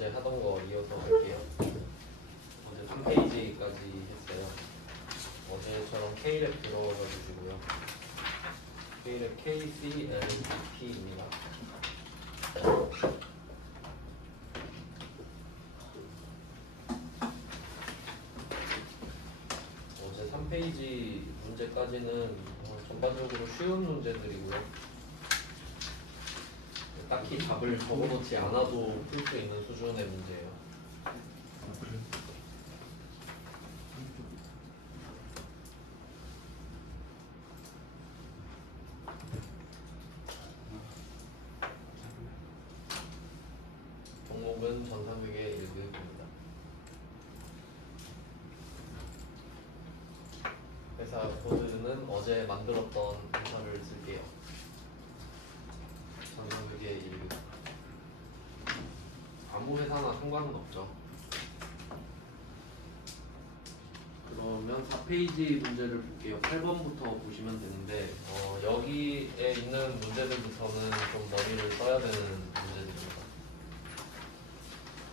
어제 하던 거 이어서 할게요. 어제 3페이지까지 했어요. 어제처럼 K랩 들어가 주시고요. K랩 KCLBP입니다. 어제 3페이지 문제까지는 전반적으로 쉬운 문제들이고요. 딱히 답을 적어놓지 않아도 풀 수 있는 수준의 문제예요. 종목은 전산회계 1급입니다. 회사 코드는 어제 만들었던 문서를 쓸게요. 전산회계 1급. 아무 회사나 상관은 없죠. 그러면 4페이지 문제를 볼게요. 8번부터 보시면 되는데 여기에 있는 문제들부터는 좀 머리를 써야 되는 문제들입니다.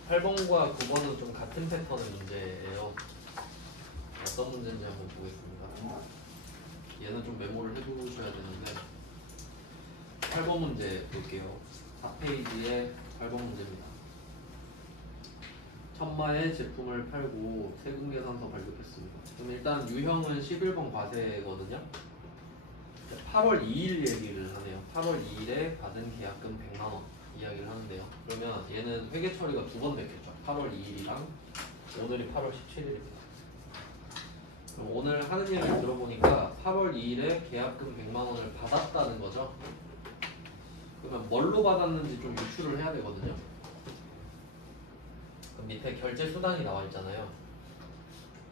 8번과 9번은 좀 같은 패턴의 문제예요. 어떤 문제인지 한번 보겠습니다. 얘는 좀 메모를 해두셔야 되는데 8번 문제 볼게요. 4페이지에 8번 문제입니다. 천마의 제품을 팔고 세금계산서 발급했습니다. 그럼 일단 유형은 11번 과세거든요. 8월 2일 얘기를 하네요. 8월 2일에 받은 계약금 100만원 이야기를 하는데요. 그러면 얘는 회계 처리가 두 번 됐겠죠. 8월 2일이랑 오늘이 8월 17일입니다. 그럼 오늘 하는 얘기를 들어보니까 8월 2일에 계약금 100만원을 받았다는 거죠. 그러면 뭘로 받았는지 좀 유추를 해야 되거든요. 그럼 밑에 결제 수단이 나와 있잖아요.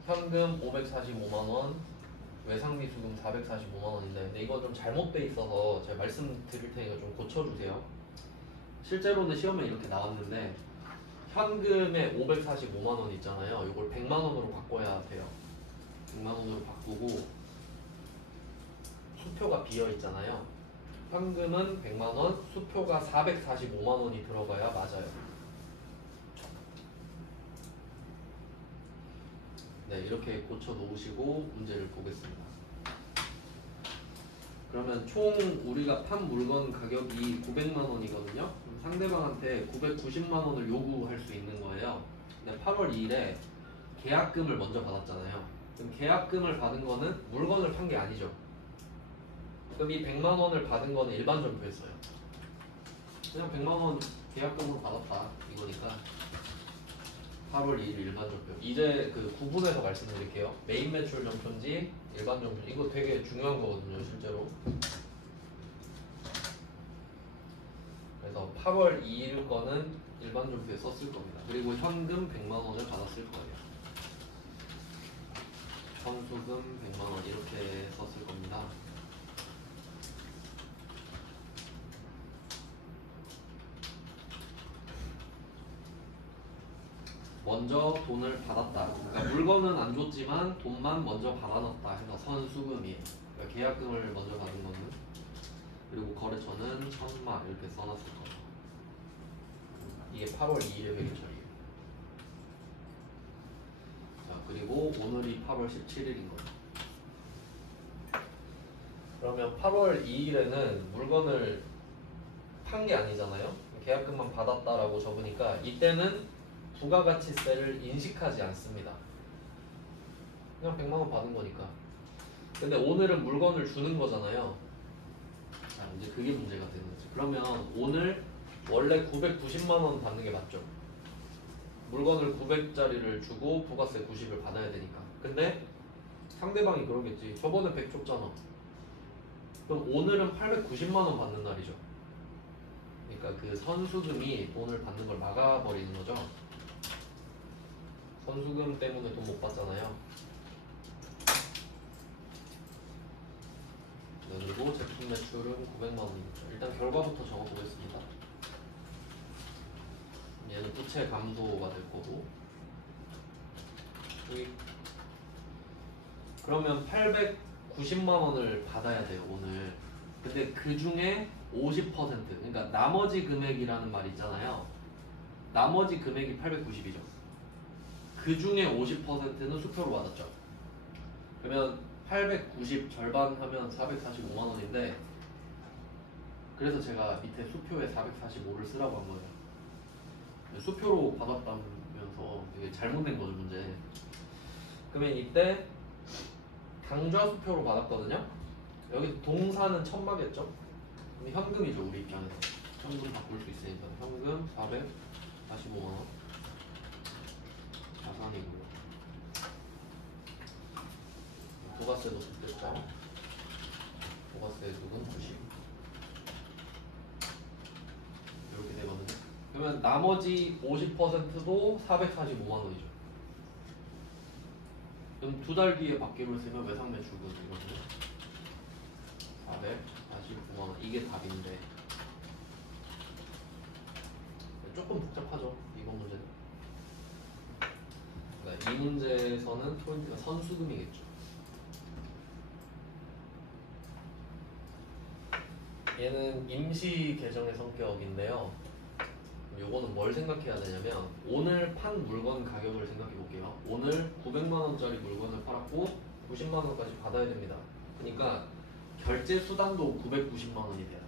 현금 545만원, 외상미수금 445만원인데 근데 이건 좀 잘못돼 있어서 제가 말씀드릴 테니까 좀 고쳐주세요. 실제로는 시험에 이렇게 나왔는데 현금에 545만원 있잖아요. 이걸 100만원으로 바꿔야 돼요. 100만원으로 바꾸고 수표가 비어 있잖아요. 현금은 100만원, 수표가 445만원이 들어가야 맞아요. 네, 이렇게 고쳐 놓으시고 문제를 보겠습니다. 그러면 총 우리가 판 물건 가격이 900만원이거든요. 그럼 상대방한테 990만원을 요구할 수 있는 거예요. 근데 8월 2일에 계약금을 먼저 받았잖아요. 그럼 계약금을 받은 거는 물건을 판 게 아니죠. 그럼 이 100만원을 받은 거는 일반 점표였어요. 그냥 100만원 계약금으로 받았다 이거니까 8월 2일 일반 점표. 이제 그 구분해서 말씀드릴게요. 메인 매출 점표인지 일반 점표. 이거 되게 중요한 거거든요, 실제로. 그래서 8월 2일 거는 일반 점표에 썼을 겁니다. 그리고 현금 100만원을 받았을 거예요. 현수금 100만원 이렇게 썼을 겁니다. 먼저 돈을 받았다. 그러니까 물건은 안 줬지만 돈만 먼저 받아놨다 해서 선수금이에요. 그러니까 계약금을 먼저 받은 거는. 그리고 거래처는 1000만 이렇게 써놨을 거예요. 이게 8월 2일의 회계처리예요. 자, 그리고 오늘이 8월 17일인 거예요. 그러면 8월 2일에는 물건을 판 게 아니잖아요. 계약금만 받았다라고 적으니까 이때는 부가가치세를 인식하지 않습니다. 그냥 100만원 받은 거니까. 근데 오늘은 물건을 주는 거잖아요. 자, 이제 그게 문제가 되는 거죠. 그러면 오늘 원래 990만원 받는 게 맞죠. 물건을 900짜리를 주고 부가세 90을 받아야 되니까. 근데 상대방이 그러겠지. 저번에 100 줬잖아. 그럼 오늘은 890만원 받는 날이죠. 그러니까 그 선수금이 돈을 받는 걸 막아버리는 거죠. 선수금 때문에 돈 못 받잖아요. 그리고 제품 매출은 900만원이겠죠. 일단 결과부터 적어보겠습니다. 얘는 부채 감소가 될 거고. 그러면 890만원을 받아야 돼요, 오늘. 근데 그 중에 50%, 그러니까 나머지 금액이라는 말 있잖아요. 나머지 금액이 890이죠. 그 중에 50%는 수표로 받았죠. 그러면 890 절반 하면 445만 원인데, 그래서 제가 밑에 수표에 445를 쓰라고 한 거예요. 수표로 받았다면서 이게 잘못된 거죠, 문제. 그러면 이때 강좌 수표로 받았거든요. 여기 동사는 천마겠죠. 근데 현금이죠, 우리 입장에서. 현금 바꿀 수 있으니까. 현금 445만 원. 자산이고요. 부가세도 됐죠. 부가세 누군 90. 이렇게 되거든요. 그러면 나머지 50%도 445만 원이죠. 그럼 두 달 뒤에 받기로 했으면 외상 매출금 이거든요. 445만 원. 이게 답인데 조금 복잡하죠, 이번 문제는. 그러니까 이 문제에서는 포인트가 선수금이겠죠. 얘는 임시 계정의 성격인데요. 요거는 뭘 생각해야 되냐면, 오늘 판 물건 가격을 생각해 볼게요. 오늘 900만 원짜리 물건을 팔았고 90만 원까지 받아야 됩니다. 그러니까 결제 수단도 990만 원이 돼야지.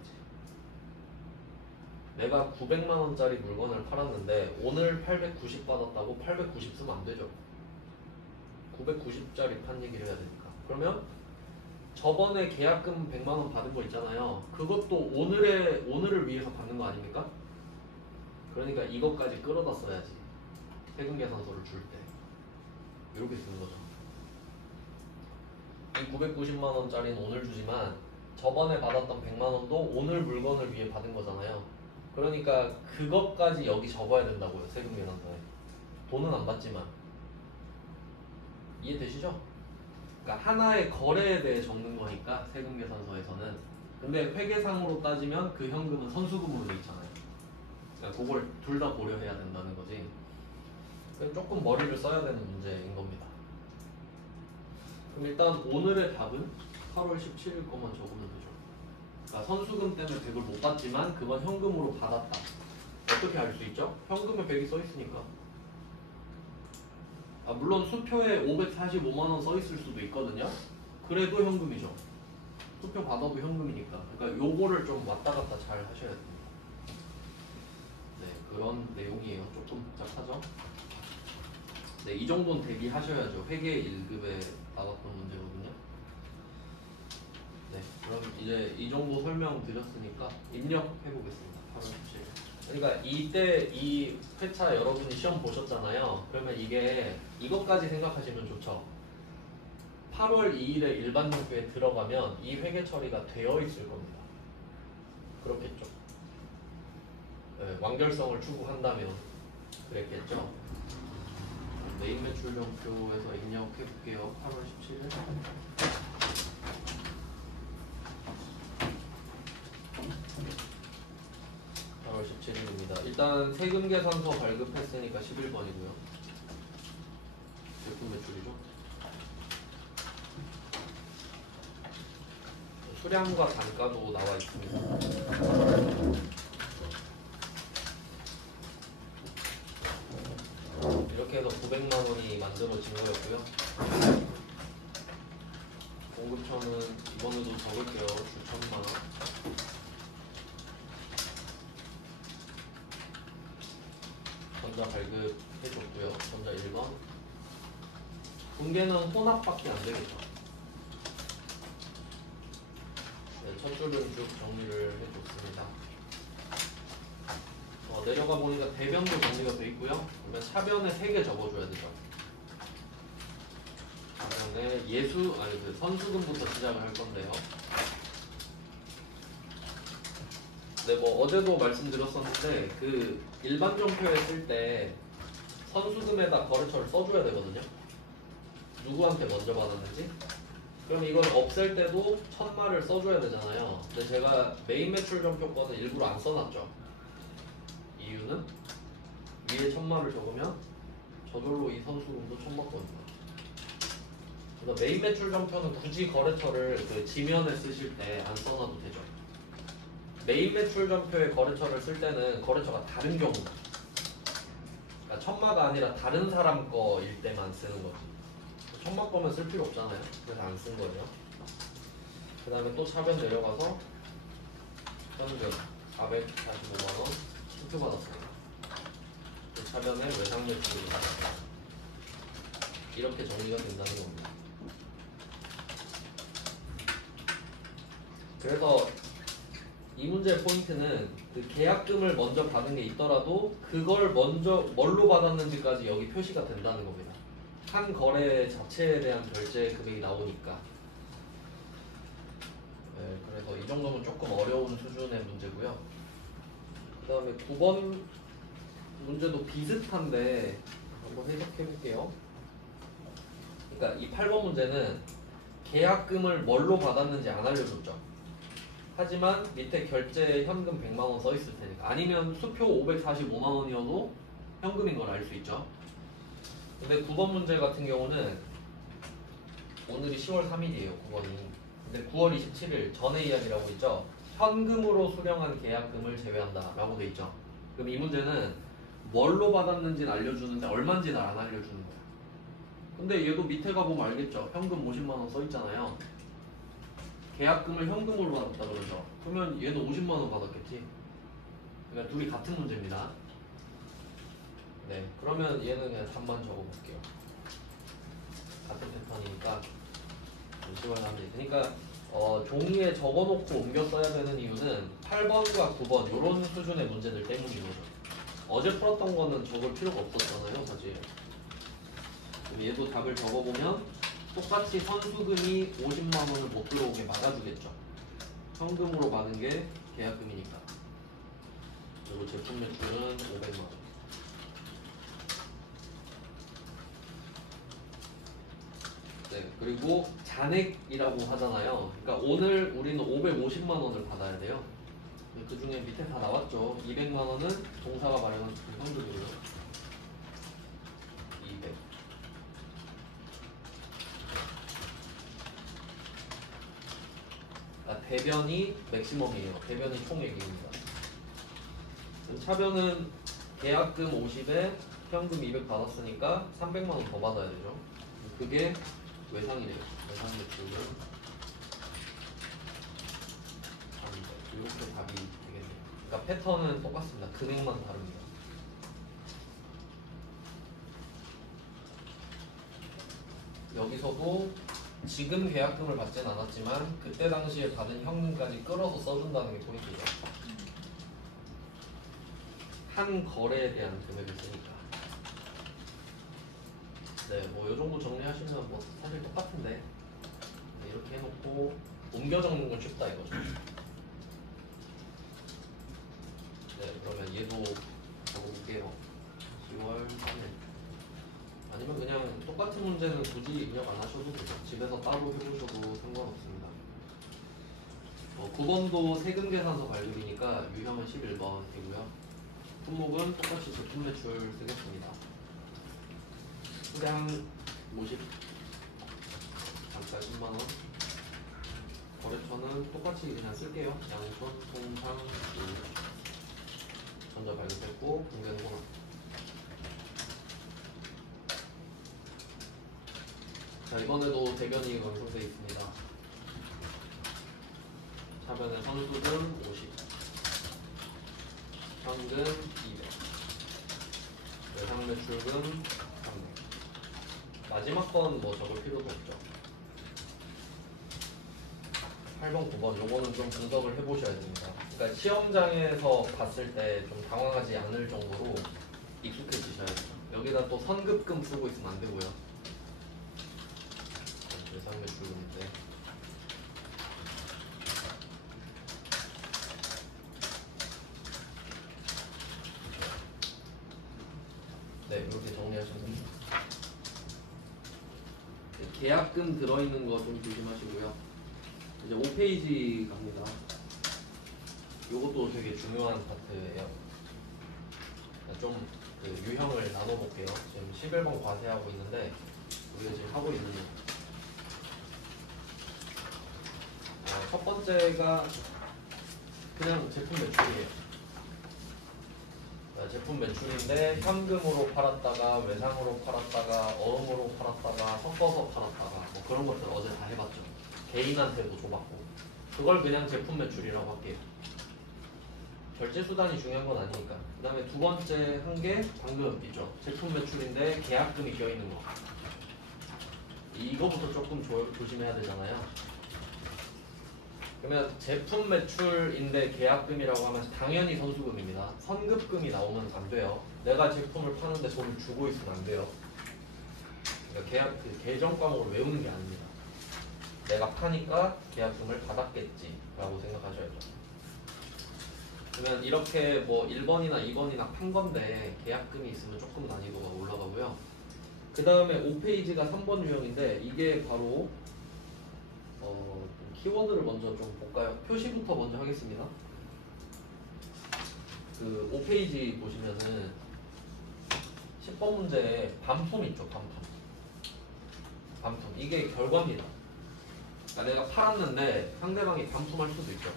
내가 900만 원짜리 물건을 팔았는데 오늘 890 받았다고 890 쓰면 안 되죠. 990짜리 판 얘기를 해야 되니까. 그러면 저번에 계약금 100만 원 받은 거 있잖아요. 그것도 오늘을 위해서 받는 거 아닙니까? 그러니까 이것까지 끌어다 써야지. 세금 계산서를 줄 때. 이렇게 쓰는 거죠. 이 990만 원짜리는 오늘 주지만 저번에 받았던 100만 원도 오늘 물건을 위해 받은 거잖아요. 그러니까 그것까지 여기 적어야 된다고요, 세금 계산서에. 돈은 안 받지만. 이해되시죠? 그러니까 하나의 거래에 대해 적는 거니까 세금 계산서에서는. 근데 회계상으로 따지면 그 현금은 선수금으로 돼 있잖아요. 그러니까 그걸 둘 다 고려해야 된다는 거지. 조금 머리를 써야 되는 문제인 겁니다. 그럼 일단 오늘의 답은 8월 17일 것만 적으면 되죠. 그러니까 선수금 때문에 100을 못 받지만 그건 현금으로 받았다. 어떻게 알 수 있죠? 현금에 100이 써 있으니까. 물론 수표에 545만 원 써 있을 수도 있거든요. 그래도 현금이죠. 수표 받아도 현금이니까. 그러니까 요거를 좀 왔다 갔다 잘 하셔야 됩니다. 네, 그런 내용이에요. 조금 복잡하죠? 네, 이 정도는 대비하셔야죠. 회계 1급에 나왔던 문제거든요. 네, 그럼 이제 이 정도 설명 드렸으니까 입력해 보겠습니다. 8월 17일. 그러니까 이때 이 회차 여러분이 시험 보셨잖아요. 그러면 이게 이것까지 생각하시면 좋죠. 8월 2일에 일반 등표에 들어가면 이 회계 처리가 되어 있을 겁니다. 그렇겠죠. 네, 완결성을 추구한다면 그랬겠죠. 메인 매출 정표에서 입력해 볼게요. 8월 17일. 8월 17일입니다. 일단 세금 계산서 발급했으니까 11번이고요. 제품 매출이죠. 수량과 단가도 나와 있습니다. 이렇게 해서 900만 원이 만들어진 거였고요. 공급처는 이번에도 적을게요. 주 1000만 원. 전자 발급해줬고요. 전자 1번. 분계는 혼합밖에 안 되겠죠. 네, 첫 줄은 쭉 정리를 해줬습니다. 내려가 보니까 대변도 정리가 돼 있고요. 그러면 차변에 3개 적어줘야 되죠. 차변에 그 선수금부터 시작을 할 건데요. 네, 뭐 어제도 말씀드렸었는데 그 일반 정표에 쓸 때 선수금에다 거래처를 써줘야 되거든요. 누구한테 먼저 받았는지. 그럼 이걸 없앨 때도 천마를 써줘야 되잖아요. 근데 제가 메인 매출 정표 거는 일부러 안 써놨죠. 이유는 위에 천마를 적으면 저절로 이 선수금도 천마거든요. 그래서 메인 매출 정표는 굳이 거래처를 그 지면에 쓰실 때 안 써놔도 되죠. 메인 매출 전표에 거래처를 쓸 때는 거래처가 다른 경우, 그러니까 천마가 아니라 다른 사람 거일 때만 쓰는 거지. 천마 거면 쓸 필요 없잖아요. 그래서 안 쓴 거예요. 그 다음에 또 차변 내려가서 현금 445만원 수표받았습니다. 그 차변에 외상 매출이 이렇게 정리가 된다는 겁니다. 그래서 이 문제의 포인트는 그 계약금을 먼저 받은 게 있더라도 그걸 먼저 뭘로 받았는지까지 여기 표시가 된다는 겁니다. 한 거래 자체에 대한 결제 금액이 나오니까. 네, 그래서 이 정도면 조금 어려운 수준의 문제고요. 그 다음에 9번 문제도 비슷한데 한번 해석해 볼게요. 그러니까 이 8번 문제는 계약금을 뭘로 받았는지 안 알려줬죠. 하지만 밑에 결제 현금 100만원 써 있을 테니까, 아니면 수표 545만원이어도 현금인 걸 알 수 있죠. 근데 9번 문제 같은 경우는 오늘이 10월 3일이에요 9번이. 근데 9월 27일 전에 이야기라고 있죠. 현금으로 수령한 계약금을 제외한다 라고 돼 있죠. 그럼 이 문제는 뭘로 받았는지는 알려주는데 얼마인지는 안 알려주는 거야. 근데 얘도 밑에 가보면 알겠죠. 현금 50만원 써 있잖아요. 계약금을 현금으로 받았다 그러죠. 그러면 얘는 50만원 받았겠지. 그러니까 둘이 같은 문제입니다. 네, 그러면 얘는 그냥 답만 적어볼게요. 같은 패턴이니까 잠시만 하면 돼. 그러니까 종이에 적어놓고 옮겨 써야 되는 이유는 8번과 9번 이런 수준의 문제들 때문인 거죠. 어제 풀었던 거는 적을 필요가 없었잖아요, 사실. 그럼 얘도 답을 적어보면 똑같이 선수금이 50만원을 못 들어오게 막아주겠죠. 현금으로 받은 게 계약금이니까. 그리고 제품 매출은 500만원. 네, 그리고 잔액이라고 하잖아요. 그러니까 오늘 우리는 550만원을 받아야 돼요. 그 중에 밑에 다 나왔죠. 200만원은 동사가 마련한 현금이고요. 200. 대변이 맥시멈이에요. 대변이 총액입니다. 차변은 계약금 50에 현금 200 받았으니까 300만원 더 받아야 되죠. 그게 외상이래요. 외상 매출은 이렇게 답이 되겠네요. 그러니까 패턴은 똑같습니다. 금액만 다릅니다. 여기서도 지금 계약금을 받진 않았지만 그때 당시에 받은 현금까지 끌어서 써준다는 게 포인트죠. 한 거래에 대한 금액을 쓰니까. 네, 뭐 이 정도 정리하시면 뭐 사실 똑같은데, 네, 이렇게 해놓고 옮겨 적는 건 쉽다 이거죠. 네, 그러면 얘도 적어볼게요. 10월 3일. 아니면 그냥 똑같은 문제는 굳이 입력 안 하셔도 되죠. 집에서 따로 해보셔도 상관없습니다. 9번도 세금 계산서 발급이니까 유형은 11번이고요. 품목은 똑같이 제품 매출 쓰겠습니다. 수량 50, 단가 10만원. 거래처는 똑같이 그냥 쓸게요. 양손, 통상, 전자 발급했고 공개는 호남. 자, 이번에도 대변이 완성되어 있습니다. 차변의 선수금 50, 현금 200, 외상 매출금 300. 마지막 건 뭐 적을 필요도 없죠. 8번, 9번 요거는 좀 분석을 해보셔야 됩니다. 그러니까 시험장에서 봤을 때 좀 당황하지 않을 정도로 익숙해지셔야 돼요. 여기다 또 선급금 쓰고 있으면 안 되고요. 외상 매출금인데. 네, 이렇게 정리하시면 됩니다. 네, 계약금 들어있는 거 좀 조심하시고요. 이제 5페이지 갑니다. 요것도 되게 중요한 파트예요. 좀 그 유형을 나눠볼게요. 지금 11번 과세하고 있는데 우리가 지금 하고 있는 첫 번째가 그냥 제품 매출이에요. 제품 매출인데 현금으로 팔았다가 외상으로 팔았다가 어음으로 팔았다가 섞어서 팔았다가 뭐 그런 것들 어제 다 해봤죠. 개인한테도 줘봤고 그걸 그냥 제품 매출이라고 할게요. 결제 수단이 중요한 건 아니니까. 그 다음에 두 번째 한 게 방금 있죠. 제품 매출인데 계약금이 껴있는 거. 이거부터 조금 조심해야 되잖아요. 그러면 제품 매출인데 계약금이라고 하면 당연히 선수금입니다. 선급금이 나오면 안 돼요. 내가 제품을 파는데 돈을 주고 있으면 안 돼요. 그러니까 계정 과목을 외우는 게 아닙니다. 내가 파니까 계약금을 받았겠지 라고 생각하셔야죠. 그러면 이렇게 뭐 1번이나 2번이나 판 건데 계약금이 있으면 조금 난이도가 올라가고요. 그 다음에 5페이지가 3번 유형인데 이게 바로 키워드를 먼저 좀 볼까요? 표시부터 먼저 하겠습니다. 그 5페이지 보시면은 10번 문제에 반품 있죠. 반품 이게 결과입니다. 그러니까 내가 팔았는데 상대방이 반품할 수도 있죠.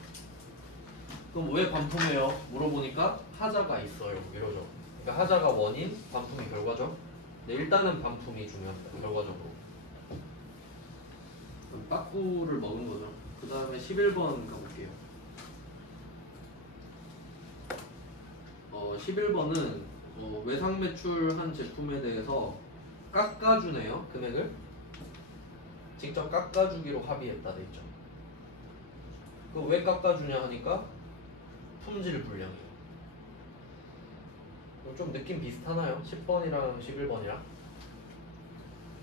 그럼 왜 반품해요? 물어보니까 하자가 있어요. 이러죠. 그러니까 하자가 원인, 반품이 결과죠. 네, 일단은 반품이 중요합니다. 결과적으로. 그럼 빠꾸를 먹은 거죠. 그 다음에 11번 가볼게요. 11번은 외상 매출한 제품에 대해서 깎아주네요. 금액을 직접 깎아주기로 합의했다 돼 있죠. 그 왜 깎아주냐 하니까 품질 불량이에요. 좀 느낌 비슷하나요? 10번이랑 11번이랑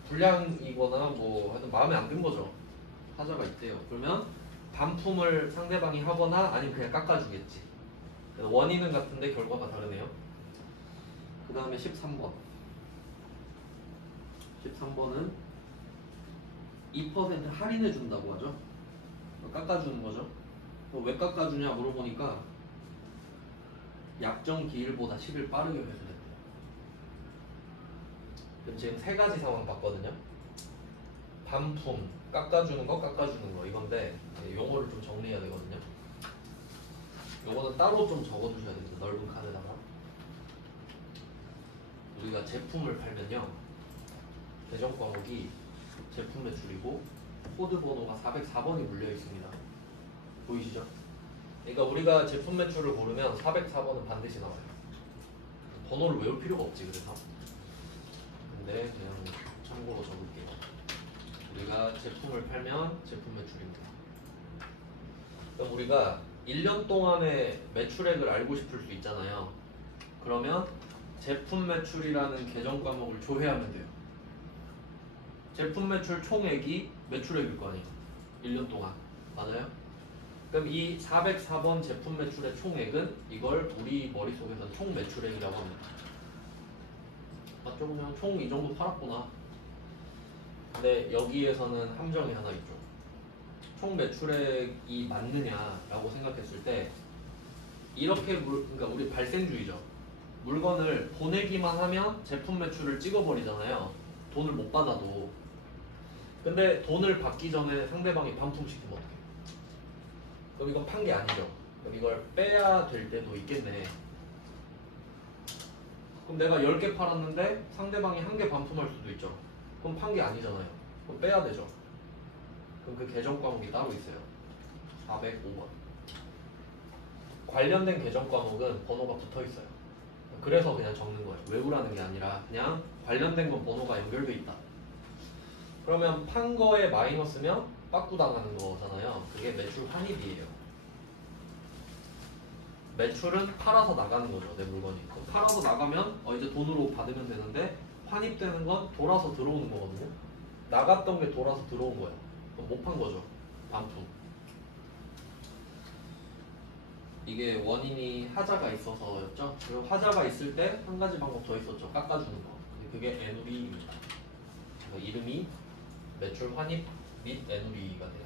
불량이거나 뭐 하여튼 마음에 안 든 거죠. 하자가 있대요. 그러면 반품을 상대방이 하거나 아니면 그냥 깎아주겠지. 원인은 같은데 결과가 다르네요. 그 다음에 13번 13번은 2% 할인해 준다고 하죠. 깎아주는 거죠. 왜 깎아주냐 물어보니까 약정 기일보다 10일 빠르게 회수됐대요. 그럼 지금 세 가지 상황 봤거든요. 반품, 깎아주는 거, 깎아주는 거 이건데 용어를 좀 정리해야 되거든요. 요거는 따로 좀 적어두셔야 됩니다. 넓은 칸에다가. 우리가 제품을 팔면요. 계정 과목이 제품 매출이고 코드 번호가 404번이 물려 있습니다. 보이시죠? 그러니까 우리가 제품 매출을 고르면 404번은 반드시 나와요. 번호를 외울 필요가 없지 그래서. 근데 그냥 참고로 적을게요. 우리가 제품을 팔면 제품 매출입니다. 그럼 우리가 1년 동안의 매출액을 알고 싶을 수 있잖아요. 그러면 제품 매출이라는 계정 과목을 조회하면 돼요. 제품 매출 총액이 매출액일 거 아니에요. 1년 동안. 맞아요? 그럼 이 404번 제품 매출의 총액은 이걸 우리 머릿속에서는 총 매출액이라고 합니다. 맞죠? 그냥 총 이 정도 팔았구나. 근데 여기에서는 함정이 하나 있죠. 총 매출액이 맞느냐라고 생각했을 때 이렇게 그러니까 우리 발생주의죠. 물건을 보내기만 하면 제품 매출을 찍어버리잖아요. 돈을 못 받아도. 근데 돈을 받기 전에 상대방이 반품시키면 어떡해? 그럼 이건 판 게 아니죠. 그럼 이걸 빼야 될 때도 있겠네. 그럼 내가 10개 팔았는데 상대방이 1개 반품할 수도 있죠. 그럼 판 게 아니잖아요. 그럼 빼야 되죠. 그럼 그 계정 과목이 따로 있어요. 405번. 관련된 계정 과목은 번호가 붙어 있어요. 그래서 그냥 적는 거예요. 외우라는 게 아니라 그냥 관련된 건 번호가 연결돼 있다. 그러면 판 거에 마이너스면 빠꾸 당하는 거잖아요. 그게 매출 환입이에요. 매출은 팔아서 나가는 거죠. 내 물건이. 그럼 팔아서 나가면 이제 돈으로 받으면 되는데 환입되는 건 돌아서 들어오는 거거든요. 나갔던 게 돌아서 들어온 거예요. 못 판 거죠. 반품. 이게 원인이 하자가 있어서였죠. 그리고 하자가 있을 때 한 가지 방법 더 있었죠. 깎아주는 거. 그게 애누리입니다. 이름이 매출 환입 및 애누리가 돼요.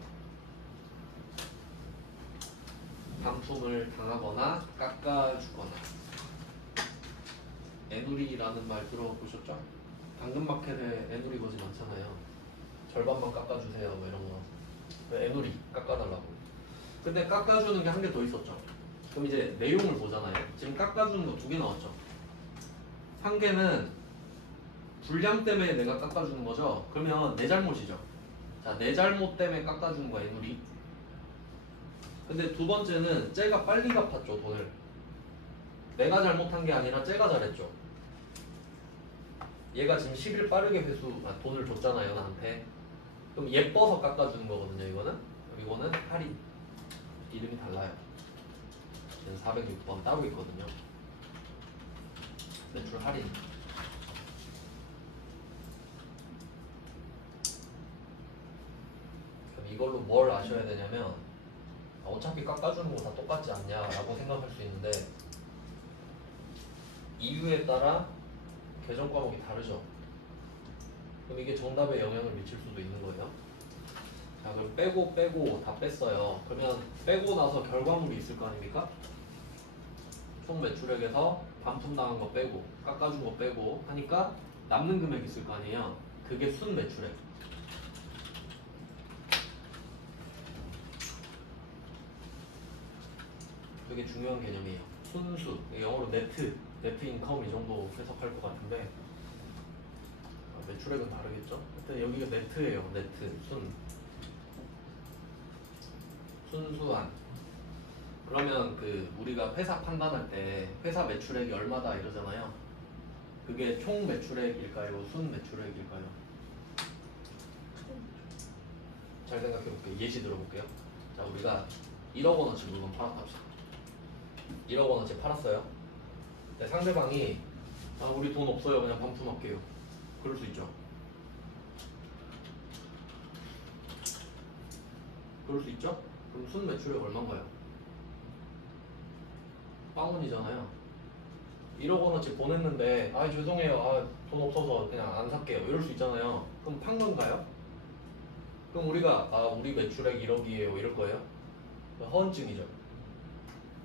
반품을 당하거나 깎아주거나. 애누리라는 말 들어보셨죠? 당근마켓에 애누리 거지 많잖아요. 절반만 깎아주세요 뭐 이런 거. 애누리 깎아달라고. 근데 깎아주는 게 한 개 더 있었죠. 그럼 이제 내용을 보잖아요. 지금 깎아주는 거 2개 나왔죠. 한계는 불량 때문에 내가 깎아주는 거죠. 그러면 내 잘못이죠. 자, 내 잘못 때문에 깎아주는 거야, 우리. 근데 두 번째는 쟤가 빨리 갚았죠, 돈을. 내가 잘못한 게 아니라 쟤가 잘했죠. 얘가 지금 10일 빠르게 돈을 줬잖아요, 나한테. 그럼 예뻐서 깎아주는 거거든요, 이거는. 이거는 할인. 이름이 달라요. 얘는 406번 따로 있거든요. 매출 할인. 그럼 이걸로 뭘 아셔야 되냐면, 어차피 깎아주는 거 다 똑같지 않냐라고 생각할 수 있는데, 이유에 따라 계정 과목이 다르죠. 그럼 이게 정답에 영향을 미칠 수도 있는 거예요. 자, 그럼 빼고 다 뺐어요. 그러면 빼고 나서 결과물이 있을 거 아닙니까? 총 매출액에서 반품당한 거 빼고 깎아준 거 빼고 하니까 남는 금액 있을 거 아니에요. 그게 순 매출액. 되게 중요한 개념이에요. 순수, 영어로 네트 인컴 이 정도 해석할 것 같은데, 매출액은 다르겠죠? 하여튼 여기가 네트예요. 네트, 순수한. 그러면 우리가 회사 판단할 때 회사 매출액이 얼마다 이러잖아요. 그게 총 매출액일까요? 순 매출액일까요? 잘 생각해 볼게요. 예시 들어볼게요. 자, 우리가 1억 원어치 물건 팔았다 합시다. 1억 원어치 팔았어요. 근데 상대방이 우리 돈 없어요. 그냥 반품할게요. 그럴 수 있죠. 그럴 수 있죠? 그럼 순 매출액 얼마인가요? 빵원이잖아요. 1억 원어치 보냈는데 죄송해요. 돈 없어서 그냥 안 살게요. 이럴 수 있잖아요. 그럼 판 건가요? 그럼 우리가 우리 매출액 1억이에요 이럴 거예요? 허언증이죠.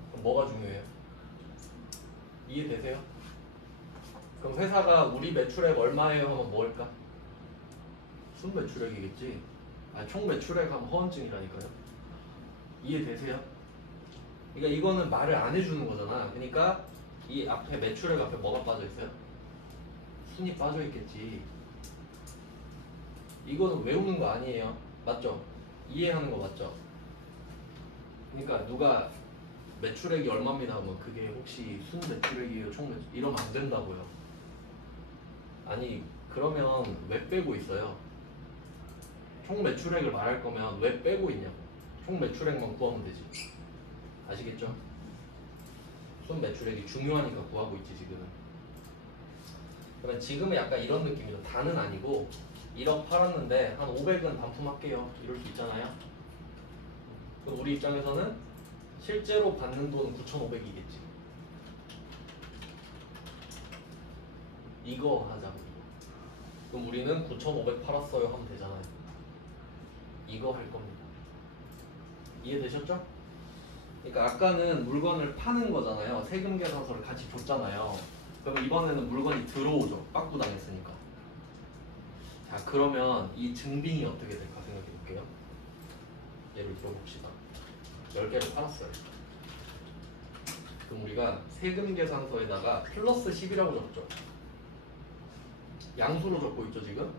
그럼 뭐가 중요해요? 이해되세요? 그럼 회사가 우리 매출액 얼마예요 하면 뭘까? 순 매출액이겠지. 총 매출액 하면 허언증이라니까요. 이해되세요? 그러니까 이거는 말을 안 해주는 거잖아. 그러니까 이 앞에 매출액 앞에 뭐가 빠져 있어요? 순이 빠져 있겠지. 이거는 외우는 거 아니에요. 맞죠? 이해하는 거 맞죠? 그러니까 누가 매출액이 얼마입니다 하면 그게 혹시 순 매출액이에요? 총 매출 이러면 안 된다고요. 아니 그러면 왜 빼고 있어요? 총 매출액을 말할 거면 왜 빼고 있냐고. 총 매출액만 구하면 되지. 아시겠죠? 순 매출액이 중요하니까 구하고 있지 지금은. 그러면 지금은 약간 이런 느낌이죠. 다는 아니고 1억 팔았는데 한 500은 반품할게요. 이럴 수 있잖아요. 그럼 우리 입장에서는 실제로 받는 돈은 9,500이겠지. 이거 하자고. 그럼 우리는 9,500 팔았어요 하면 되잖아요. 이거 할 겁니다. 이해되셨죠? 그러니까 아까는 물건을 파는 거잖아요. 세금 계산서를 같이 줬잖아요. 그럼 이번에는 물건이 들어오죠. 빠꾸 당했으니까. 자, 그러면 이 증빙이 어떻게 될까 생각해 볼게요. 예를 들어봅시다. 10개를 팔았어요. 그럼 우리가 세금 계산서에다가 플러스 10이라고 적죠. 양수로 적고 있죠 지금.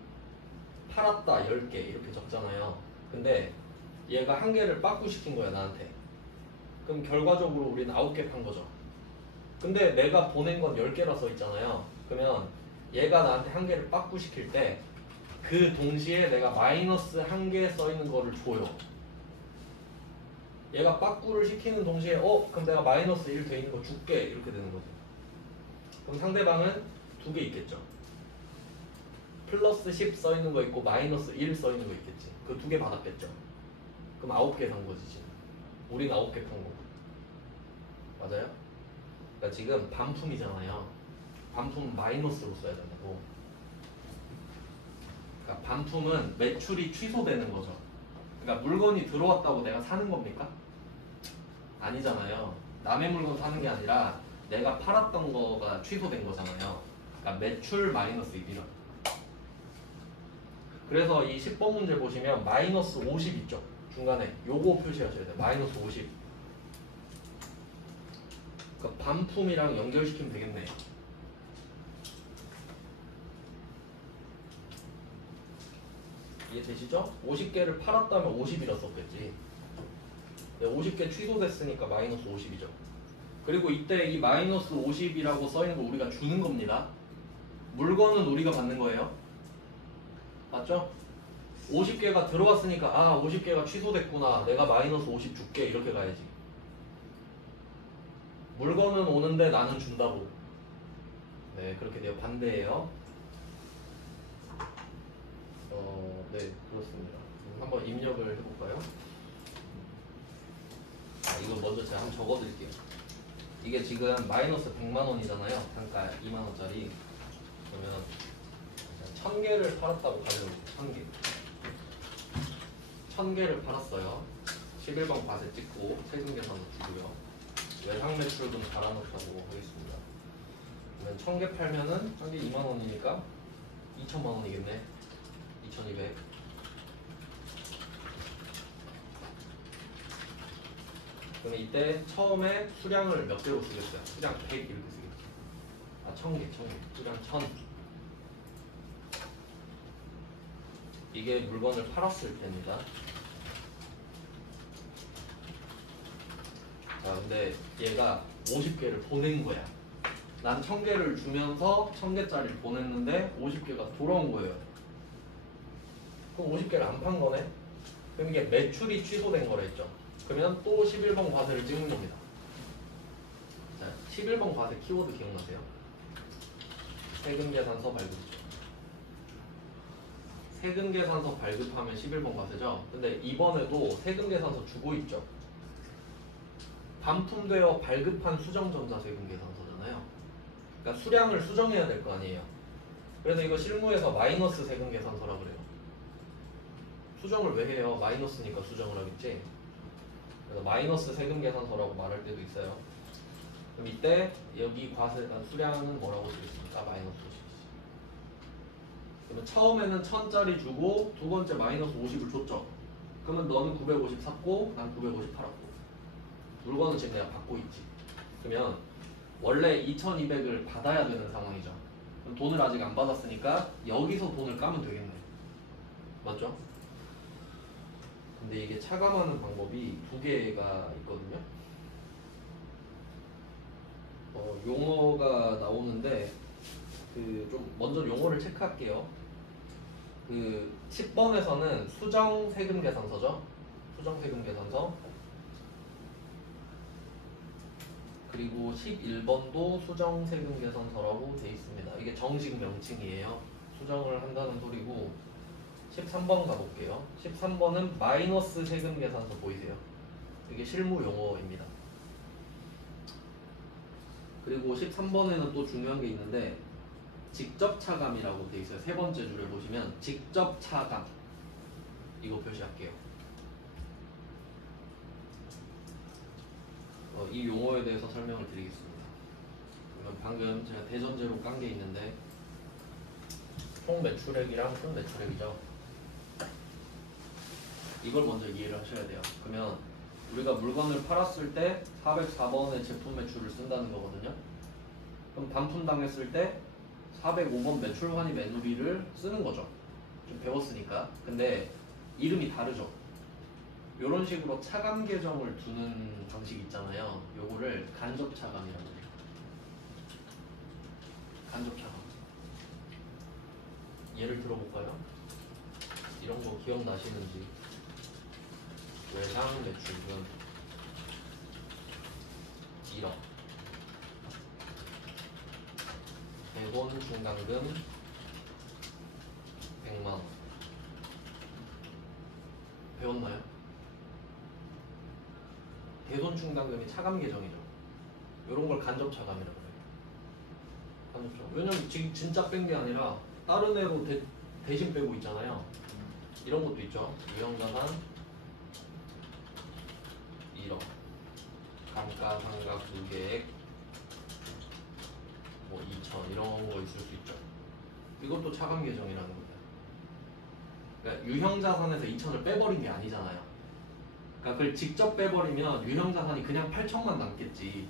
팔았다 10개 이렇게 적잖아요. 근데 얘가 한 개를 빠꾸 시킨 거야 나한테. 그럼 결과적으로 우리는 9개 판 거죠. 근데 내가 보낸 건 10개라 써 있잖아요. 그러면 얘가 나한테 한 개를 빠꾸 시킬 때 그 동시에 내가 마이너스 1개 써 있는 거를 줘요. 얘가 빠꾸를 시키는 동시에 그럼 내가 마이너스 1 돼 있는 거 줄게 이렇게 되는 거죠. 그럼 상대방은 2개 있겠죠. 플러스 10 써 있는 거 있고 마이너스 1 써 있는 거 있겠지. 그 2개 받았겠죠. 그럼 9개 산 거지 지금. 우린 9개 판 거고. 맞아요? 그러니까 지금 반품이잖아요. 반품 마이너스로 써야 된다고. 그러니까 반품은 매출이 취소되는 거죠. 그러니까 물건이 들어왔다고 내가 사는 겁니까? 아니잖아요. 남의 물건 사는 게 아니라 내가 팔았던 거가 취소된 거잖아요. 그러니까 매출 마이너스 1이죠. 그래서 이 10번 문제 보시면 마이너스 50 있죠. 중간에 요거 표시하셔야 돼요. 마이너스 50. 그러니까 반품이랑 연결시키면 되겠네. 이해되시죠? 50개를 팔았다면 50이라 썼겠지. 50개 취소됐으니까 마이너스 50이죠. 그리고 이때 이 마이너스 50이라고 써있는 거 우리가 주는 겁니다. 물건은 우리가 받는 거예요. 맞죠? 50개가 들어왔으니까 아 50개가 취소됐구나, 내가 마이너스 50 줄게, 이렇게 가야지. 물건은 오는데 나는 준다고. 네, 그렇게 돼요. 반대예요. 네, 그렇습니다. 한번 입력을 해볼까요? 이거 먼저 제가 한번 적어드릴게요. 이게 지금 마이너스 100만원이잖아요. 단가 2만원짜리. 그러면 1000개를 팔았다고 가정해볼게요. 1000개. 1000개를 팔았어요. 11번 과세 찍고 세금 계산도 주고요. 외상 매출금 달아놓다고 하겠습니다. 그러면 1000개 팔면은 1000개 2만원이니까 2000만원이겠네. 2200. 그러면 이때 처음에 수량을 몇 개로 쓰겠어요? 수량 100 이렇게 쓰겠죠. 아, 1000개. 수량 1000. 이게 물건을 팔았을 때입니다. 자, 근데 얘가 50개를 보낸 거야. 난 1000개를 주면서 1000개짜리를 보냈는데 50개가 돌아온 거예요. 그럼 50개를 안 판 거네? 그럼 이게 매출이 취소된 거랬죠. 그러면 또 11번 과세를 찍는 겁니다. 자, 11번 과세 키워드 기억나세요? 세금계산서 발급이죠. 세금계산서 발급하면 11번 과세죠. 근데 이번에도 세금계산서 주고 있죠. 반품되어 발급한 수정전자세금계산서잖아요. 그러니까 수량을 수정해야 될 거 아니에요. 그래서 이거 실무에서 마이너스 세금계산서라 그래요. 수정을 왜 해요? 마이너스니까 수정을 하겠지. 그래서 마이너스 세금계산서라고 말할 때도 있어요. 그럼 이때 여기 과세 수량은 뭐라고 쓰겠습니까? 마이너스 50. 그러면 처음에는 1000짜리 주고 두 번째 마이너스 50을 줬죠. 그러면 너는 950 샀고 난 950 팔았고, 물건은 지금 내가 받고 있지. 그러면 원래 2200을 받아야 되는 상황이죠. 그럼 돈을 아직 안 받았으니까 여기서 돈을 까면 되겠네. 맞죠? 근데 이게 차감하는 방법이 두 개가 있거든요. 용어가 나오는데 좀 먼저 용어를 체크할게요. 10번에서는 수정세금계산서죠. 수정세금계산서. 그리고 11번도 수정세금계산서라고 되어 있습니다. 이게 정식 명칭이에요. 수정을 한다는 소리고. 13번 가볼게요. 13번은 마이너스 세금계산서 보이세요? 이게 실무 용어입니다. 그리고 13번에는 또 중요한 게 있는데 직접 차감이라고 되어 있어요. 세 번째 줄에 보시면 직접 차감, 이거 표시할게요. 이 용어에 대해서 설명을 드리겠습니다. 그러면 방금 제가 대전제로 깐 게 있는데 총 매출액이랑 순 매출액이죠. 이걸 먼저 이해를 하셔야 돼요. 그러면 우리가 물건을 팔았을 때 404번의 제품 매출을 쓴다는 거거든요. 그럼 반품당했을 때 405번 매출 환입 NUB를 쓰는 거죠. 좀 배웠으니까. 근데 이름이 다르죠. 이런 식으로 차감 계정을 두는 방식 있잖아요. 요거를 간접 차감이라고 해요. 간접 차감. 예를 들어볼까요? 이런 거 기억나시는지. 외상 매출금 1억, 대본 충당금 100만원. 배웠나요? 대손 충당금이 차감 계정이죠. 이런 걸 간접 차감이라고 해요. 간접 차감. 왜냐면 지금 진짜 뺀 게 아니라 다른 애로 대신 빼고 있잖아요. 이런 것도 있죠. 유형자산 1억, 감가상각 누계액 2천, 이런 거 있을 수 있죠. 이것도 차감 계정이라는 겁니다. 그러니까 유형자산에서 2천을 빼버린 게 아니잖아요. 그러니까 그걸 직접 빼버리면 유형자산이 그냥 8천만 남겠지.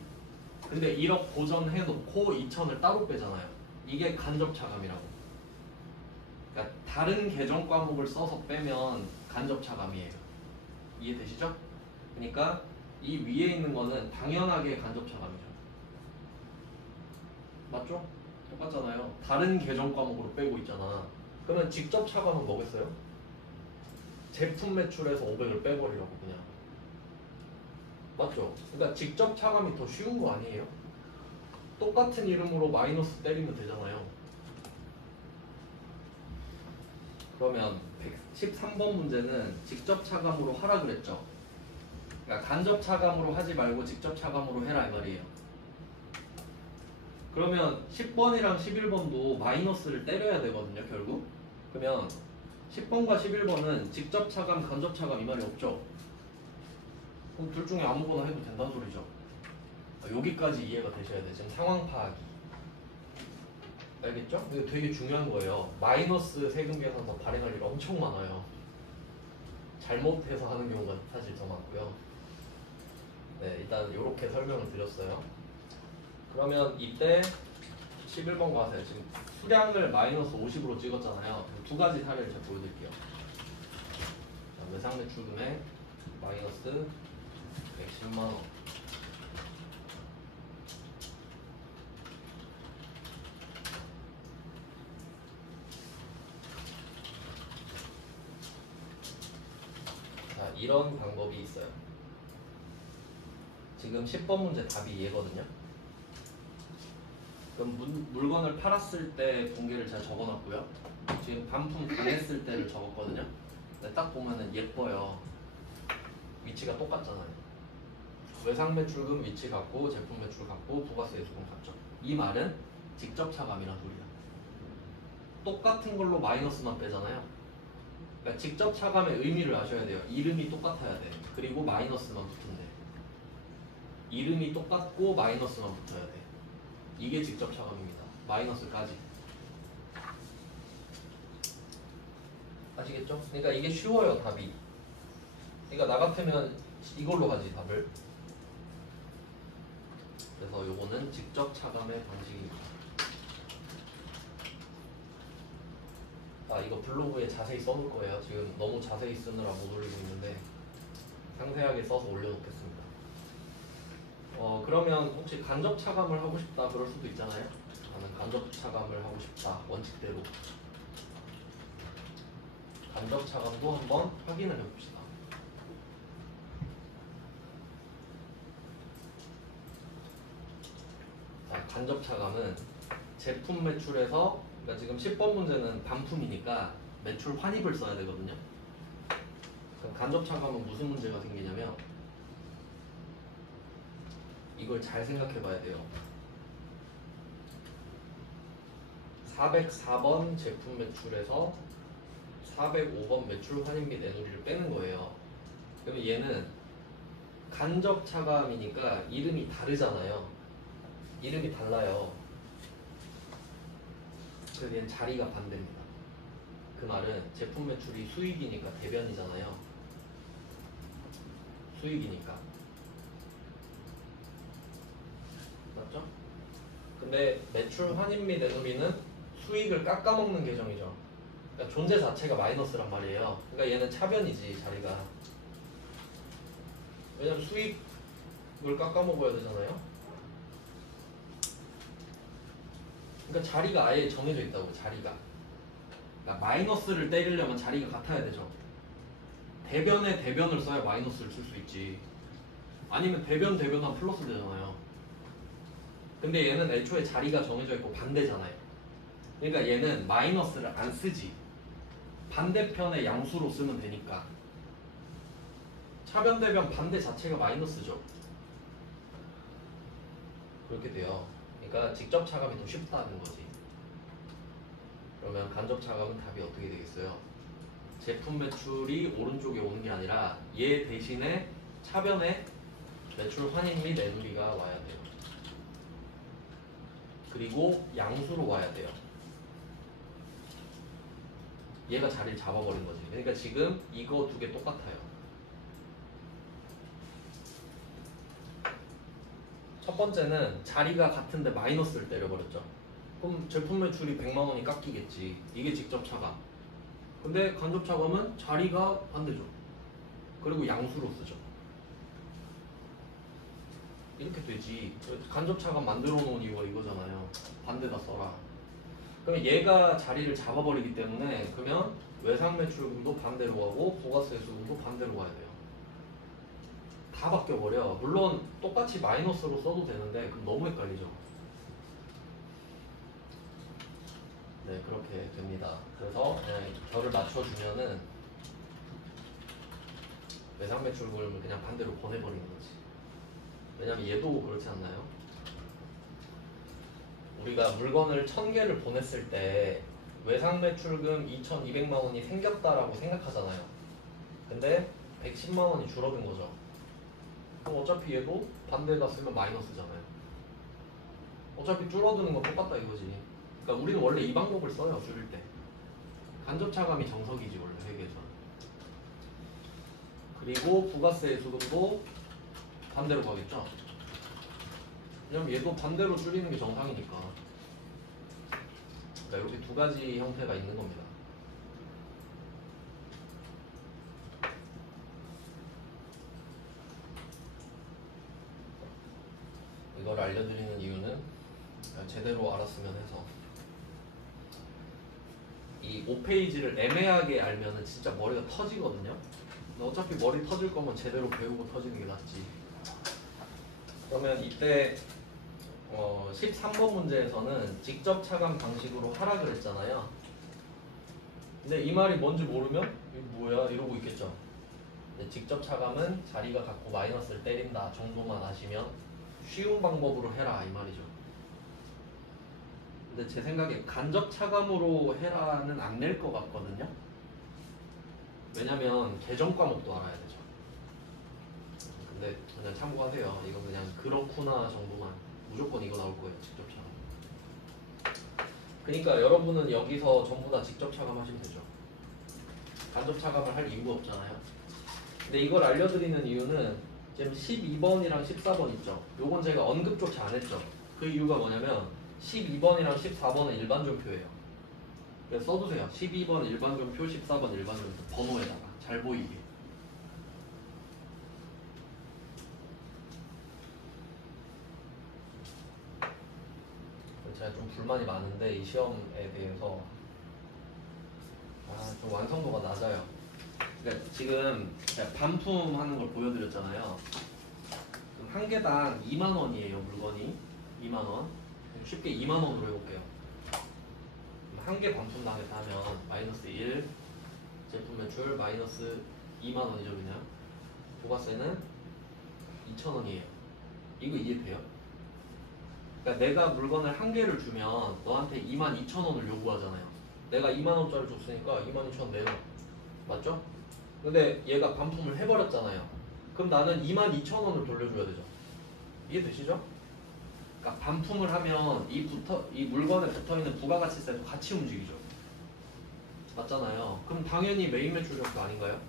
근데 1억 고정해놓고 2천을 따로 빼잖아요. 이게 간접 차감이라고. 그러니까 다른 계정 과목을 써서 빼면 간접 차감이에요. 이해되시죠? 그러니까 이 위에 있는 거는 당연하게 간접 차감이죠. 맞죠? 똑같잖아요. 다른 계정 과목으로 빼고 있잖아. 그러면 직접 차감은 뭐겠어요? 제품 매출에서 500을 빼버리라고 그냥. 맞죠? 그러니까 직접 차감이 더 쉬운 거 아니에요? 똑같은 이름으로 마이너스 때리면 되잖아요. 그러면 113번 문제는 직접 차감으로 하라 그랬죠. 그러니까 간접 차감으로 하지 말고 직접 차감으로 해라 이 말이에요. 그러면 10번이랑 11번도 마이너스를 때려야 되거든요, 결국. 그러면 10번과 11번은 직접 차감, 간접 차감 이 말이 없죠. 그럼 둘 중에 아무거나 해도 된다는 소리죠. 여기까지 이해가 되셔야 돼. 지금 상황 파악이. 알겠죠? 이거 되게 중요한 거예요. 마이너스 세금 계산서 발행할 일 엄청 많아요. 잘못해서 하는 경우가 사실 더 많고요. 네, 일단 이렇게 설명을 드렸어요. 그러면 이때 11번 가세요. 지금 수량을 마이너스 50으로 찍었잖아요. 두 가지 사례를 제가 보여드릴게요. 자, 외상 매출 금액 마이너스 110만 원. 자, 이런 방법이 있어요. 지금 10번 문제 답이 얘거든요. 그럼 물건을 팔았을 때 분계를 제가 적어놨고요. 지금 반품 당했을 때를 적었거든요. 근데 딱 보면은 예뻐요. 위치가 똑같잖아요. 외상 매출금 위치 같고 제품 매출 같고 부가세 수금 같죠. 이 말은 직접 차감이란 소리야. 똑같은 걸로 마이너스만 빼잖아요. 그러니까 직접 차감의 의미를 아셔야 돼요. 이름이 똑같아야 돼. 그리고 마이너스만 붙으면 돼. 이름이 똑같고 마이너스만 붙어야 돼. 이게 직접 차감입니다. 마이너스까지. 아시겠죠? 그러니까 이게 쉬워요, 답이. 그러니까 나 같으면 이걸로 가지, 답을. 그래서 요거는 직접 차감의 방식입니다. 아, 이거 블로그에 자세히 써놓을 거예요. 지금 너무 자세히 쓰느라 못 올리고 있는데 상세하게 써서 올려놓겠습니다. 그러면 혹시 간접 차감을 하고 싶다 그럴 수도 있잖아요. 나는 간접 차감을 하고 싶다, 원칙대로. 간접 차감도 한번 확인을 해봅시다. 자, 간접 차감은 제품 매출에서, 그러니까 지금 10번 문제는 반품이니까 매출 환입을 써야 되거든요. 그럼 간접 차감은 무슨 문제가 생기냐면 이걸 잘 생각해 봐야 돼요. 404번 제품 매출에서 405번 매출 환입 및 내놓기를 빼는 거예요. 그러면 얘는 간접 차감이니까 이름이 다르잖아요. 이름이 달라요. 그래서 얘는 자리가 반대입니다. 그 말은 제품 매출이 수익이니까 대변이잖아요. 수익이니까. 맞죠? 근데 매출 환입 및 내놓기는 수익을 깎아먹는 계정이죠. 그러니까 존재 자체가 마이너스란 말이에요. 그러니까 얘는 차변이지, 자리가. 왜냐면 수익을 깎아먹어야 되잖아요. 그러니까 자리가 아예 정해져 있다고, 자리가. 그러니까 마이너스를 때리려면 자리가 같아야 되죠. 대변에 대변을 써야 마이너스를 쓸 수 있지. 아니면 대변하면 플러스 되잖아요. 근데 얘는 애초에 자리가 정해져 있고 반대잖아요. 그러니까 얘는 마이너스를 안 쓰지. 반대편의 양수로 쓰면 되니까. 차변 대변 반대 자체가 마이너스죠. 그렇게 돼요. 그러니까 직접 차감이 더 쉽다는 거지. 그러면 간접 차감은 답이 어떻게 되겠어요? 제품 매출이 오른쪽에 오는 게 아니라 얘 대신에 차변에 매출 환입 및 내놓기가 와야 돼요. 그리고 양수로 와야 돼요. 얘가 자리를 잡아버린 거지. 그러니까 지금 이거 두 개 똑같아요. 첫 번째는 자리가 같은데 마이너스를 때려버렸죠. 그럼 제품 매출이 100만 원이 깎이겠지. 이게 직접 차감. 근데 간접 차감은 자리가 반대죠. 그리고 양수로 쓰죠. 이렇게 되지. 간접 차감 만들어 놓은 이유가 이거잖아요. 반대다 써라. 그럼 얘가 자리를 잡아버리기 때문에 그러면 외상 매출금도 반대로 가고 부가세 수금도 반대로 가야 돼요. 다 바뀌어버려. 물론 똑같이 마이너스로 써도 되는데 그럼 너무 헷갈리죠. 네, 그렇게 됩니다. 그래서 결을 맞춰주면은 외상 매출금을 그냥 반대로 보내버리는 거지. 왜냐면 얘도 그렇지 않나요? 우리가 물건을 1000개를 보냈을 때 외상 매출금 2200만 원이 생겼다라고 생각하잖아요. 근데 110만 원이 줄어든 거죠. 그럼 어차피 얘도 반대가 쓰면 마이너스잖아요. 어차피 줄어드는 건 똑같다 이거지. 그러니까 우리는 원래 이 방법을 써요. 줄일 때. 간접 차감이 정석이지 원래 회계에서. 그리고 부가세 수금도 반대로 가겠죠. 왜냐면 얘도 반대로 줄이는 게 정상이니까. 그러니까 이렇게 두 가지 형태가 있는 겁니다. 이걸 알려드리는 이유는 제대로 알았으면 해서. 이 5페이지를 애매하게 알면은 진짜 머리가 터지거든요. 근데 어차피 머리 터질 거면 제대로 배우고 터지는 게 낫지. 그러면 이때 13번 문제에서는 직접 차감 방식으로 하라 그랬잖아요. 근데 이 말이 뭔지 모르면 이거 뭐야 이러고 있겠죠. 근데 직접 차감은 자리가 갖고 마이너스를 때린다 정도만 아시면 쉬운 방법으로 해라 이 말이죠. 근데 제 생각에 간접 차감으로 해라는 안 낼 것 같거든요. 왜냐면 계정 과목도 알아야 되죠. 근데 그냥 참고하세요. 이건 그냥 그렇구나 정도만. 무조건 이거 나올 거예요. 직접 차감. 그러니까 여러분은 여기서 전부 다 직접 차감하시면 되죠. 간접 차감을 할 이유가 없잖아요. 근데 이걸 알려드리는 이유는 지금 12번이랑 14번 있죠. 요건 제가 언급조차 안 했죠. 그 이유가 뭐냐면 12번이랑 14번은 일반전표예요. 그래서 써두세요. 12번 일반전표, 14번 일반전표 번호에다가 잘 보이게. 제가 좀 불만이 많은데 이 시험에 대해서 좀 완성도가 낮아요. 그러니까 지금 제가 반품하는 걸 보여드렸잖아요. 한 개당 2만 원이에요. 물건이 2만 원. 쉽게 2만 원으로 해볼게요. 한 개 반품당 하면 마이너스 1 제품 매출 마이너스 2만 원이죠 그냥. 부가세는 2천 원이에요. 이거 이해돼요? 그러니까 내가 물건을 한 개를 주면 너한테 2만 2천 원을 요구하잖아요. 내가 2만 원짜리 줬으니까 2만 2천 원 내놔. 맞죠? 근데 얘가 반품을 해버렸잖아요. 그럼 나는 2만 2천 원을 돌려줘야 되죠. 이해되시죠? 그러니까 반품을 하면 이 물건에 붙어있는 부가가치세도 같이 움직이죠. 맞잖아요. 그럼 당연히 메인 매출점표 아닌가요?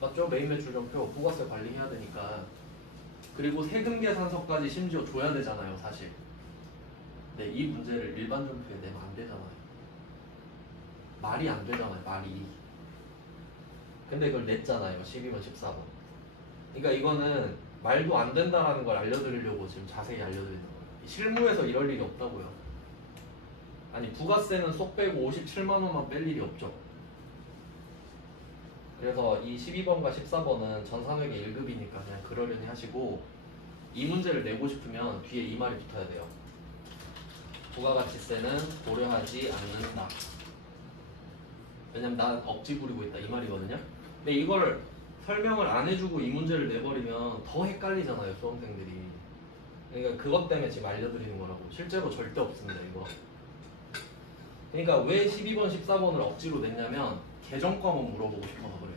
맞죠? 메인 매출점표 부가세 관리해야 되니까. 그리고 세금 계산서까지 심지어 줘야 되잖아요, 사실. 근데 이 문제를 일반 점표에 내면 안 되잖아요. 말이 안 되잖아요, 말이. 근데 이걸 냈잖아요, 12번, 14번. 그러니까 이거는 말도 안 된다라는 걸 알려드리려고 지금 자세히 알려드리는 거예요. 실무에서 이럴 일이 없다고요. 아니, 부가세는 쏙 빼고 57만 원만 뺄 일이 없죠. 그래서 이 12번과 14번은 전산회계 1급이니까 그냥 그러려니 하시고, 이 문제를 내고 싶으면 뒤에 이 말이 붙어야 돼요. 부가가치세는 고려하지 않는다. 왜냐면 난 억지 부리고 있다 이 말이거든요. 근데 이걸 설명을 안 해주고 이 문제를 내버리면 더 헷갈리잖아요, 수험생들이. 그러니까 그것 때문에 지금 알려드리는 거라고. 실제로 절대 없습니다 이거. 그러니까 왜 12번, 14번을 억지로 냈냐면 계정 과목 물어보고 싶어서 그래요.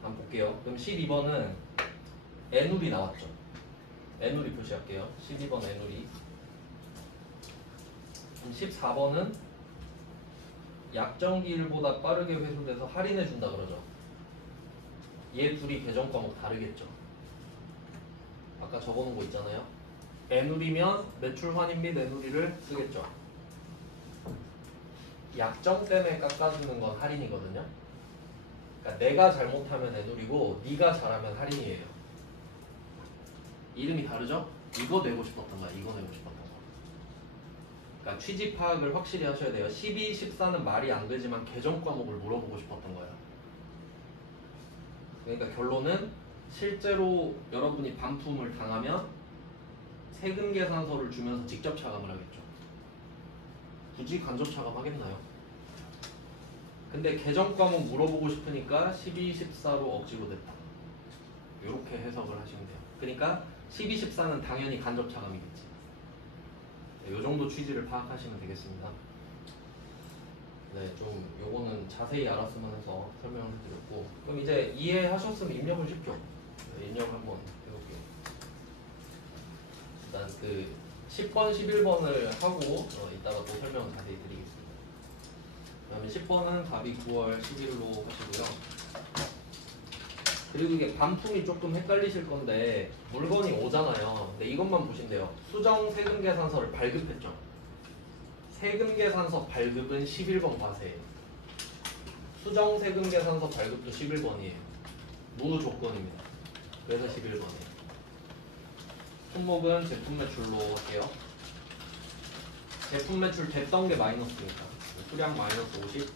한번 볼게요. 그럼 12번은 애누리 나왔죠. 애누리 표시할게요. 12번 애누리. 그럼 14번은 약정기일보다 빠르게 회수돼서 할인해준다 그러죠. 얘 둘이 계정 과목 다르겠죠. 아까 적어놓은 거 있잖아요. 애누리면 매출 환입 및 애누리를 쓰겠죠. 약정 때문에 깎아주는 건 할인이거든요. 그러니까 내가 잘못하면 애누리고 네가 잘하면 할인이에요. 이름이 다르죠? 이거 내고 싶었던 거야. 이거 내고 싶었던 거. 그러니까 취지 파악을 확실히 하셔야 돼요. 12, 14는 말이 안 되지만 계정 과목을 물어보고 싶었던 거야. 그러니까 결론은 실제로 여러분이 반품을 당하면 세금 계산서를 주면서 직접 차감을 하겠죠. 굳이 간접 차감하겠나요? 근데 계정 과목 물어보고 싶으니까 12, 14로 억지로 냈다. 이렇게 해석을 하시면 돼요. 그러니까 12, 14는 당연히 간접 차감이겠지. 이 정도 취지를 파악하시면 되겠습니다. 네, 좀 요거는 자세히 알았으면 해서 설명을 드렸고, 그럼 이제 이해하셨으면 입력을 쉽죠. 네, 입력 한번 해볼게요. 일단 그 10번, 11번을 하고 이따가 또 설명 자세히 드리겠습니다. 그다음에 10번은 답이 9월 10일로 하시고요. 그리고 이게 반품이 조금 헷갈리실 건데 물건이 오잖아요. 근데 이것만 보시면 돼요. 수정 세금 계산서를 발급했죠. 세금 계산서 발급은 11번 과세예요. 수정 세금 계산서 발급도 11번이에요. 모두 조건입니다. 그래서 11번이에요. 품목은 제품 매출로 할게요. 제품 매출 됐던 게 마이너스니까 수량 마이너스 50.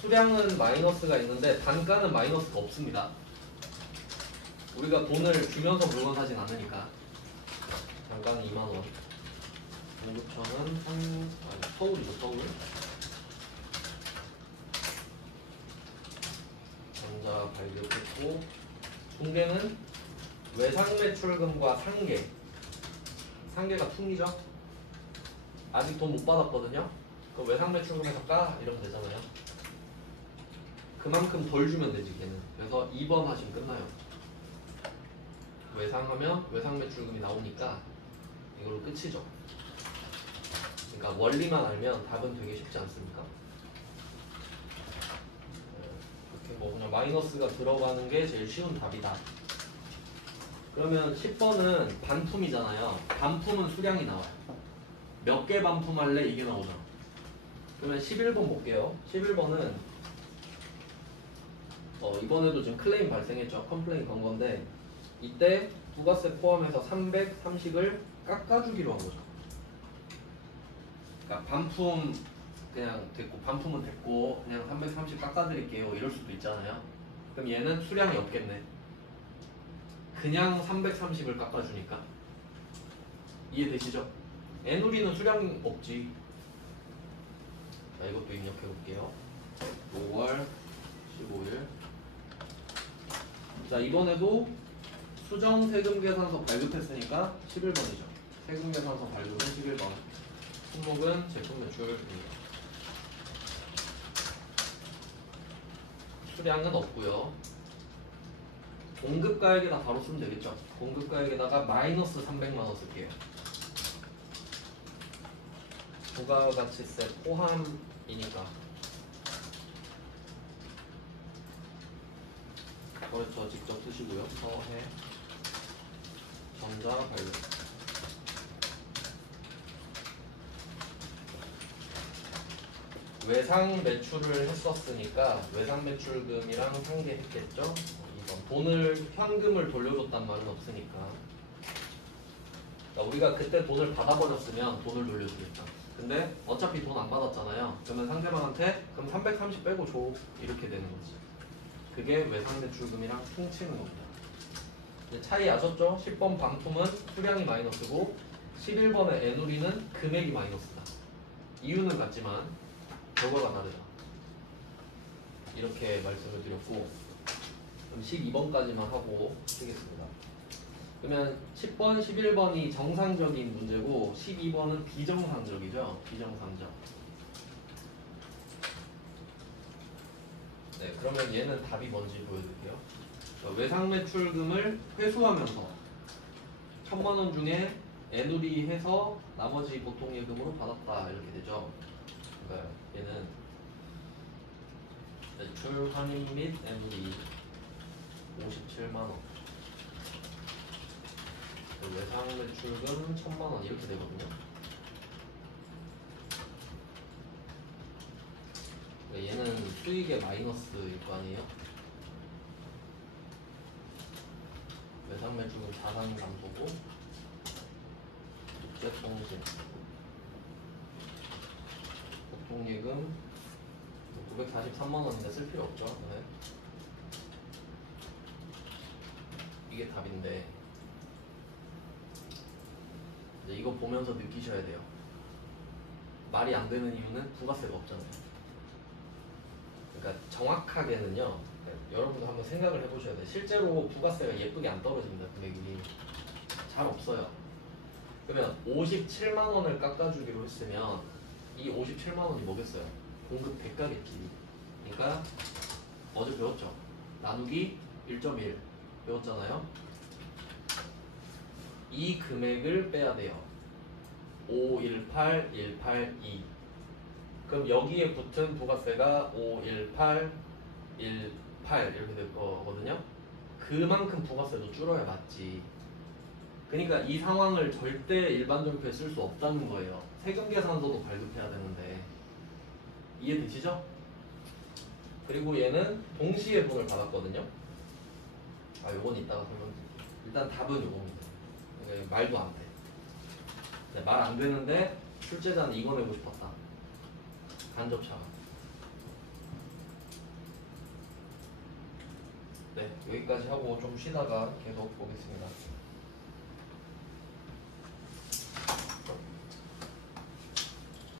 수량은 마이너스가 있는데 단가는 마이너스가 없습니다. 우리가 돈을 주면서 물건 사진 않으니까. 단가는 2만원. 공급처는 서울이죠. 서울. 전자 발급했고, 중개는 외상 매출금과 상계. 상계가 퉁이죠. 아직 돈 못 받았거든요. 그럼 외상 매출금에서 까 이러면 되잖아요. 그만큼 덜 주면 되지 걔는. 그래서 2번 하시면 끝나요. 외상하면 외상 매출금이 나오니까 이걸로 끝이죠. 그러니까 원리만 알면 답은 되게 쉽지 않습니까? 이렇게 뭐 그냥 마이너스가 들어가는 게 제일 쉬운 답이다. 그러면 10번은 반품이잖아요. 반품은 수량이 나와요. 몇 개 반품할래? 이게 나오잖아. 그러면 11번 볼게요. 11번은 이번에도 지금 클레임 발생했죠. 컴플레인 건 건데 이때 부가세 포함해서 330을 깎아주기로 한 거죠. 그러니까 반품 그냥 됐고 반품은 됐고 그냥 330 깎아드릴게요 이럴 수도 있잖아요. 그럼 얘는 수량이 없겠네. 그냥 330을 깎아주니까. 이해되시죠? 애누리는 수량이 없지. 자, 이것도 입력해 볼게요. 5월 15일. 자, 이번에도 수정 세금 계산서 발급했으니까 11번이죠. 세금 계산서 발급은 11번. 품목은 제품 매출입니다. 수량은 없고요. 공급가액에다 바로 쓰면 되겠죠. 공급가액에다가 마이너스 300만원 쓸게요. 부가가치세 포함이니까. 그렇죠. 직접 쓰시고요. 서해 전자 발급. 외상 매출을 했었으니까 외상 매출금이랑 상계했겠죠. 이번 돈을 현금을 돌려줬단 말은 없으니까. 그러니까 우리가 그때 돈을 받아버렸으면 돈을 돌려주겠다. 근데 어차피 돈 안 받았잖아요. 그러면 상대방한테 그럼 330 빼고 줘 이렇게 되는 거지. 그게 외상 매출금이랑 퉁치는 겁니다. 차이 아셨죠? 10번 반품은 수량이 마이너스고 11번의 애누리는 금액이 마이너스다. 이유는 같지만 결과가 다르다. 이렇게 말씀을 드렸고, 그럼 12번까지만 하고 쓰겠습니다. 그러면 10번, 11번이 정상적인 문제고 12번은 비정상적이죠. 비정상적. 네, 그러면 얘는 답이 뭔지 보여드릴게요. 외상 매출금을 회수하면서 1000만원 중에 애누리 해서 나머지 보통 예금으로 받았다 이렇게 되죠. 그러니까 얘는 매출 환입 및 애누리 57만원. 외상 매출금 1,000만원 이렇게 되거든요. 얘는 수익의 마이너스일 거 아니에요? 외상 매출금 자산 감소고 국제통신 보통예금 943만원인데 쓸 필요 없죠. 네. 이게 답인데 이제 이거 보면서 느끼셔야 돼요. 말이 안 되는 이유는 부가세가 없잖아요. 그러니까 정확하게는요, 그러니까 여러분도 한번 생각을 해보셔야 돼요. 실제로 부가세가 예쁘게 안 떨어집니다. 금액이 잘 없어요. 그러면 57만 원을 깎아주기로 했으면 이 57만 원이 뭐겠어요? 공급 대가겠지. 그러니까 어제 배웠죠? 나누기 1.1 배웠잖아요. 이 금액을 빼야 돼요. 518, 182. 그럼 여기에 붙은 부가세가 518, 18 이렇게 될 거거든요. 그만큼 부가세도 줄어야 맞지. 그러니까 이 상황을 절대 일반적표에 쓸 수 없다는 거예요. 세금 계산서도 발급해야 되는데. 이해되시죠? 그리고 얘는 동시에 돈을 받았거든요. 아, 요건 이따가 설명드릴게요. 일단 답은 요겁니다. 말도 안 돼. 말 안 되는데 출제자는 이거 내고 싶었다. 간접차가. 네, 여기까지 하고 좀 쉬다가 계속 보겠습니다.